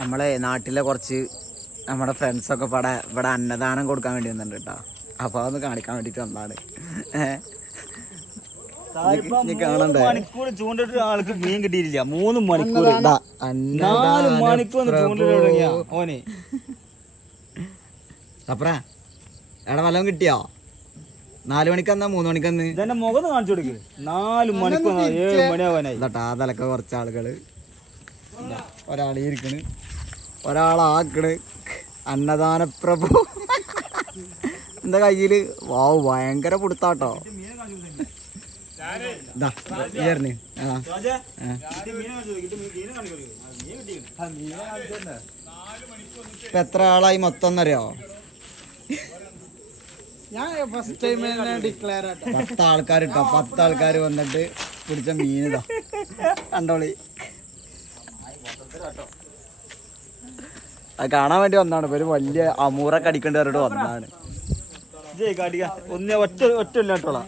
നമ്മളെ നാട്ടിലെ കുറച്ച് നമ്മുടെ ഫ്രണ്ട്സൊക്കെ ഇവിടെ അന്നദാനം കൊടുക്കാൻ വേണ്ടി വന്നിട്ടുണ്ട് കേട്ടോ. അപ്പോൾ അതൊന്ന് കാണിക്കാൻ വേണ്ടിയിട്ട് വന്നതാണ്. കാണണ്ടേ മണിക്കൂർ ചൂണ്ടിട്ട് ആൾക്ക് മീൻ കിട്ടിയിട്ടില്ല. 3 മണിക്കൂർ 4 മണിക്കൂർ ചൂണ്ടിട്ട് തുടങ്ങിയ ഓനെ. അപ്പറ എവിടെ വല്ലതും കിട്ടിയോ? 4 മണിക്കന്നാ 3 മണിക്കന്ന് ഇതെന്നെ മുഖം കാണിച്ചു കൊടുക്ക്. 4 മണിക്കൂർ 7 മണിയാവാനായി. ഇതാ അതിലൊക്കെ കുറച്ച് ആളുകള് ഒരാളിരിക്കണ്, ഒരാളാക്കണ്. അന്നദാനപ്രഭു എന്താ കയ്യില്? വാവ് ഭയങ്കര പിടുത്താട്ടോ. ഇപ്പൊ എത്ര ആളായി മൊത്തം എന്നറിയോ? 10 ആൾക്കാർ ഇട്ടോ. 10 ആൾക്കാർ വന്നിട്ട് പിടിച്ച മീനിതാ കണ്ടോളി. അത് കാണാൻ വേണ്ടി വന്നതാണ്. ഇപ്പൊ ഒരു വലിയ അമൂറൊക്കെ അടിക്കേണ്ടി പറഞ്ഞിട്ട് വന്നതാണ്. ഒറ്റ ഒറ്റ ഇല്ലാട്ടോളാം.